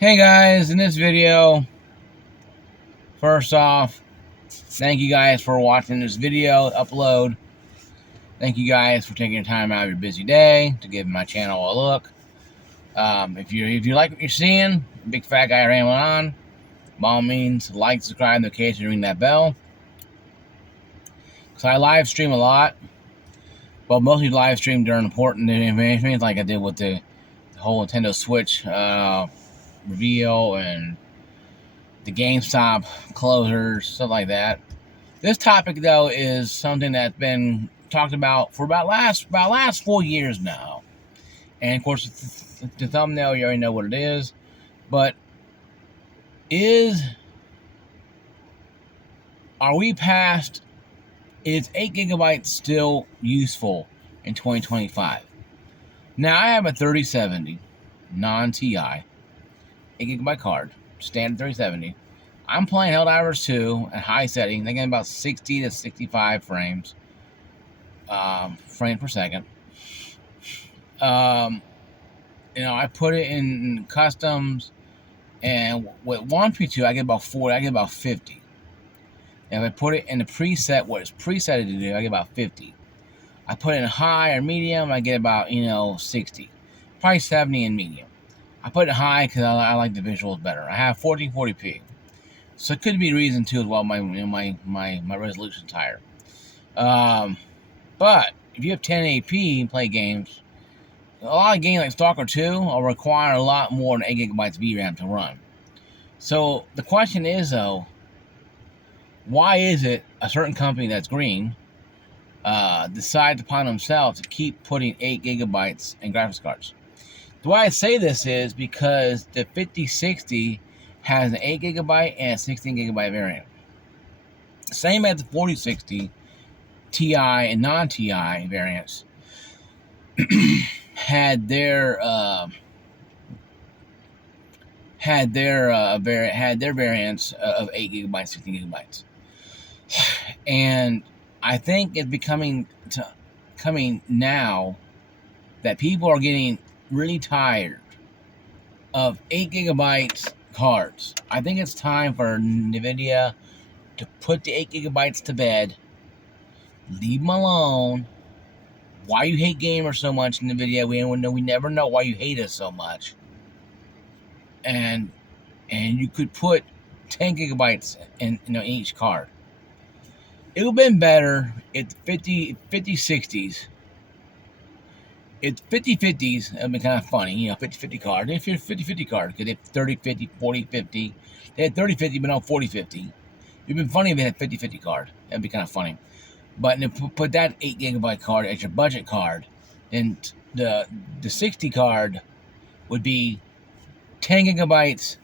Hey guys, in this video, first off, thank you guys for watching this video upload. Thank you guys for taking time out of your busy day to give my channel a look. If you like what you're seeing, big fat guy rambling on, by all means, like, subscribe, notification, ring that bell. Because I live stream a lot, well, mostly live stream during important information, like I did with the whole Nintendo Switch reveal and the GameStop closers, stuff like that. This topic, though, is something that's been talked about for about last 4 years now. And of course, the thumbnail, you already know what it is. But are we past? Is 8 gigabytes still useful in 2025? Now, I have a 3070 non-TI 8 gigabyte card, standard 3070. I'm playing Helldivers 2 at high setting, thinking about 60 to 65 frames per second. I put it in customs, and with 1P2, I get about 40. I get about 50. And if I put it in the preset, what it's presetted to do, I get about 50. I put it in high or medium, I get about 60. Probably 70 in medium. I put it high because I like the visuals better. I have 1440p. So it could be a reason too as well. My resolution's higher. But if you have 1080p and play games, a lot of games like Stalker 2 will require a lot more than 8 gigabytes VRAM to run. So the question is, though, why is it a certain company that's green decides upon themselves to keep putting 8 gigabytes in graphics cards? The way I say this is because the 5060 has an 8 gigabyte and a 16 gigabyte variant. Same as the 4060 Ti and non-Ti variants had their variants of 8 gigabytes, 16 gigabytes, and I think it's coming now that people are getting really tired of 8 gigabytes cards. I think it's time for NVIDIA to put the 8 gigabytes to bed. Leave them alone. Why you hate gamers so much, NVIDIA? We never know why you hate us so much. And you could put 10 gigabytes in each card. It would have been better if 5060s. It's 50/50s. It would be kind of funny, 50/50 card. If you're a 50/50 card, because they have 30/50, 40/50. They had 30/50, but no 40/50. It'd been funny if they had 50/50 card. That'd be kind of funny. But to put that 8 gigabyte card as your budget card, and the 60 card would be 10 gigabytes,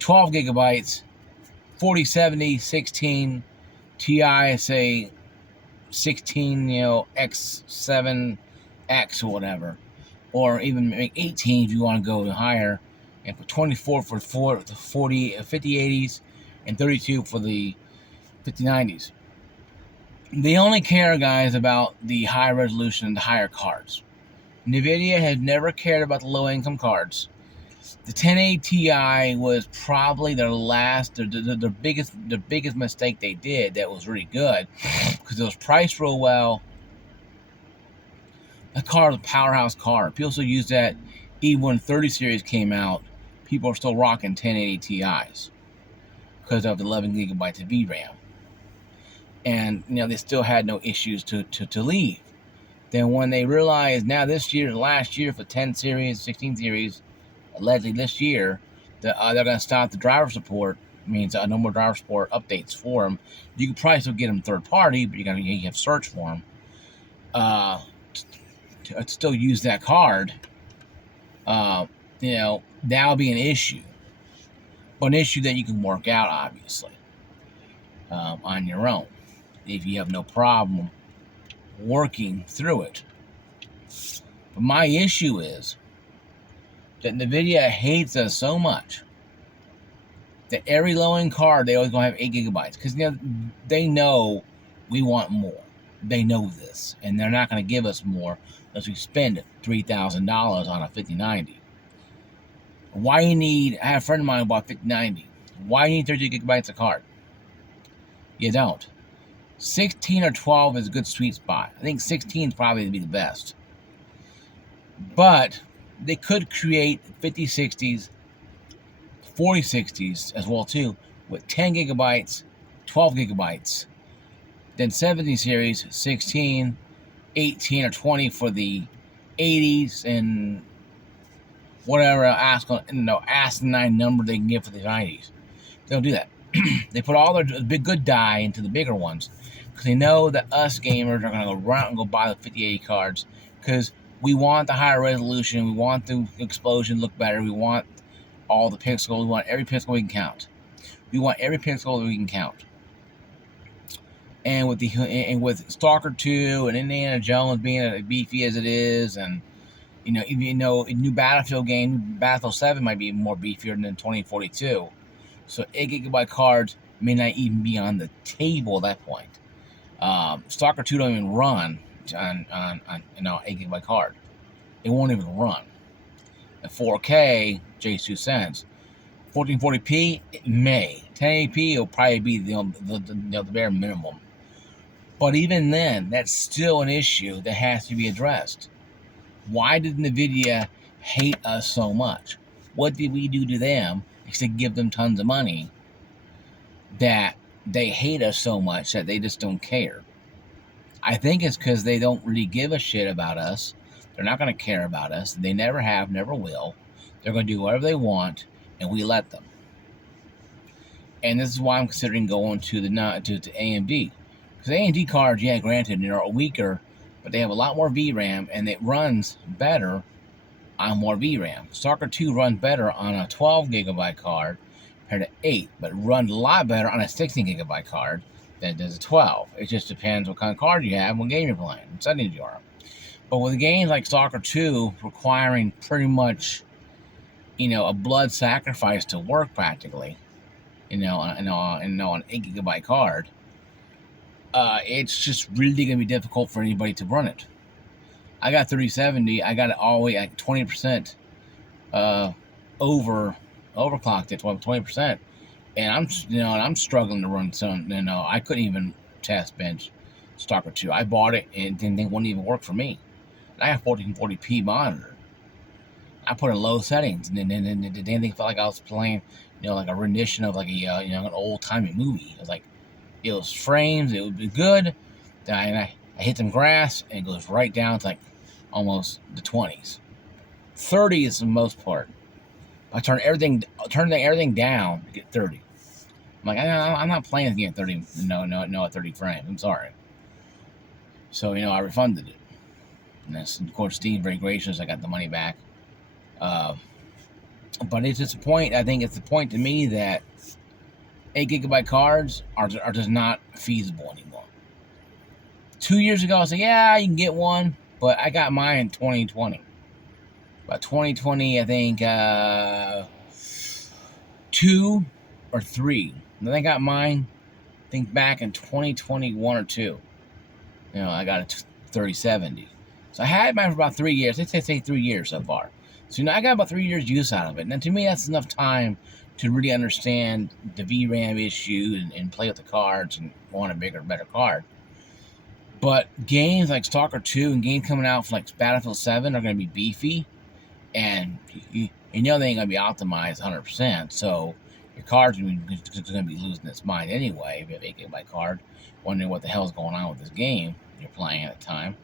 12 gigabytes, 4070, 16, TI, say 16, X7, X or whatever, or even make 18 if you want to go higher, and put 24 for the 5080s and 32 for the 5090s. They only care, guys, about the high resolution and the higher cards. NVIDIA has never cared about the low income cards. The 1080 Ti was probably their biggest mistake they did. That was really good because it was priced real well. That car was a powerhouse car. People still use that. Even when 30 series came out, people are still rocking 1080 Ti's because of the 11 gigabytes of VRAM. And they still had no issues to leave. Then when they realized now last year for 10 series, 16 series, allegedly this year, they're going to stop the driver support. Means no more driver support updates for them. You can probably still get them third party, but you have to search for them. To still use that card, that'll be an issue. But an issue that you can work out, obviously, on your own, if you have no problem working through it. But my issue is that NVIDIA hates us so much that every low-end card, they always going to have 8 gigabytes. Because they know we want more. They know this. And they're not going to give us more unless we spend $3,000 on a 5090. Why you need? I have a friend of mine who bought 5090. Why you need 32 gigabytes of card? You don't. 16 or 12 is a good sweet spot. I think 16 is probably to be the best. But they could create 5060s, 4060s as well too, with 10 gigabytes, 12 gigabytes. Then 70 series, 16, 18 or 20 for the 80s, and whatever asinine number they can get for the 90s. They don't do that. They put all their big good die into the bigger ones because they know that us gamers are going to go run out and go buy the 5080 cards because we want the higher resolution, we want the explosion to look better, we want all the pixels, we want every pixel we can count. We want every pixel that we can count. And with Stalker 2 and Indiana Jones being as beefy as it is, and a new Battlefield game, Battlefield 7 might be more beefier than 2042. So 8 gigabyte cards may not even be on the table at that point. Stalker 2 don't even run on 8 gigabyte card. It won't even run. At 4K, J's 2 cents. 1440p, it may. 1080p will probably be the bare minimum. But even then, that's still an issue that has to be addressed. Why did NVIDIA hate us so much? What did we do to them except give them tons of money that they hate us so much that they just don't care? I think it's because they don't really give a shit about us. They're not going to care about us. They never have, never will. They're going to do whatever they want, and we let them. And this is why I'm considering going to AMD. Because AMD cards, yeah, granted, they're weaker, but they have a lot more VRAM, and it runs better on more VRAM. Stalker 2 runs better on a 12 gigabyte card compared to 8, but runs a lot better on a 16 gigabyte card than it does a 12. It just depends what kind of card you have, what game you're playing, what settings you are. But with games like Stalker 2 requiring pretty much, a blood sacrifice to work practically, on an 8 gigabyte card, it's just really going to be difficult for anybody to run it. I got 3070. I got it all the way at 20% overclocked at 20%, and I'm struggling to run some. I couldn't even test bench Stalker 2. I bought it and it wouldn't even work for me. And I have 1440p monitor. I put in low settings, and then they felt like I was playing, like a rendition of like an old timey movie. It was frames. It would be good. Then I hit some grass, and it goes right down to like almost the 20s. 30 is the most part. I turn everything down to get 30. I'm like, I'm not playing this game at 30. No, at 30 frames. I'm sorry. So I refunded it, and that's, of course, Steam very gracious. I got the money back. But it's just a point. I think it's the point to me that 8 gigabyte cards are just not feasible anymore. 2 years ago, I said, yeah, you can get one, but I got mine in 2020. By 2020, I think 2 or 3. Then I got mine, I think, back in 2021 or 2. I got a 3070. So I had mine for about 3 years. They say 3 years so far. So I got about 3 years use out of it. And to me, that's enough time to really understand the VRAM issue and play with the cards and want a bigger, better card. But games like Stalker 2 and games coming out for like Battlefield 7 are going to be beefy. And they ain't going to be optimized 100%. So your card's going to be losing its mind anyway. If you have an 8 gigabyte card, wondering what the hell's going on with this game you're playing at the time.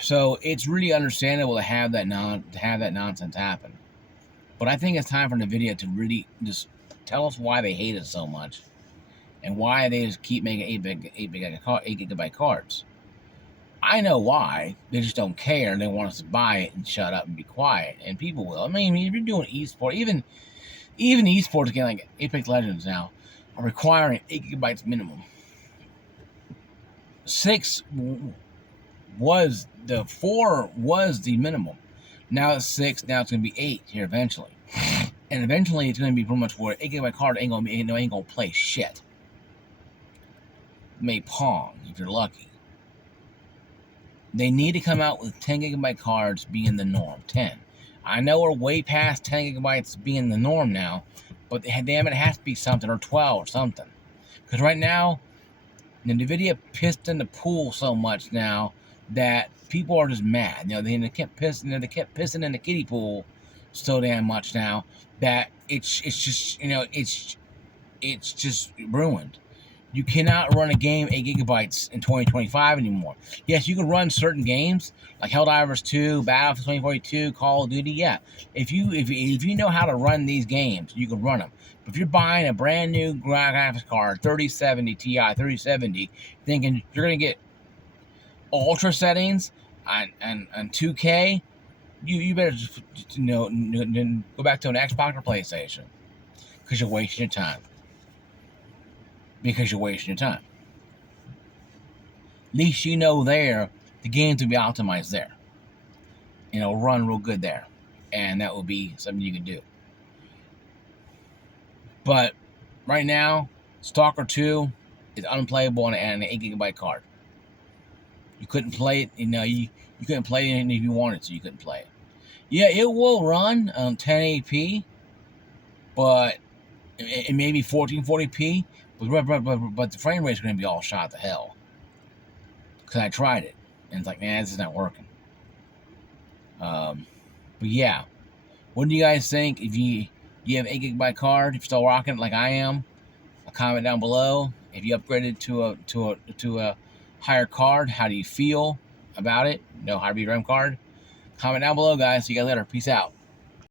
So it's really understandable to have that nonsense happen. But I think it's time for NVIDIA to really just tell us why they hate us so much, and why they just keep making 8 gigabyte cards. I know why. They just don't care. They want us to buy it and shut up and be quiet. And people will. I mean, if you're doing esports, even esports, again, like Apex Legends now, are requiring 8 gigabytes minimum. 4 was the minimum. Now it's 6. Now it's going to be 8 here eventually. And eventually it's going to be pretty much where 8 gigabyte card ain't going to play shit. May Pong, if you're lucky. They need to come out with 10 gigabyte cards being the norm. 10. I know we're way past 10 gigabytes being the norm now, but damn it, it has to be something, or 12 or something. Because right now, NVIDIA pissed in the pool so much now that people are just mad. They kept pissing in the kiddie pool so damn much now that it's just it's just ruined. You cannot run a game 8 gigabytes in 2025 anymore. Yes, you can run certain games like Helldivers 2, Battlefield 2042, Call of Duty. Yeah, if you know how to run these games, you can run them. But if you're buying a brand new graphics card, 3070 Ti, 3070, thinking you're gonna get ultra settings and 2K, you better just, go back to an Xbox or PlayStation because you're wasting your time. At least you know there the games will be optimized there. It'll run real good there. And that will be something you can do. But right now, Stalker 2 is unplayable on an 8 gigabyte card. You couldn't play it, you couldn't play it if you wanted to, you couldn't play it. Yeah, it will run on 1080p, but it may be 1440p, but the frame rate is going to be all shot to hell. Because I tried it, and it's like, man, this is not working. But yeah, what do you guys think? If you have 8 gigabyte card, if you're still rocking it like I am, a comment down below. If you upgraded to a higher card, how do you feel about it? Higher VRAM card? Comment down below, guys. See you guys later. Peace out.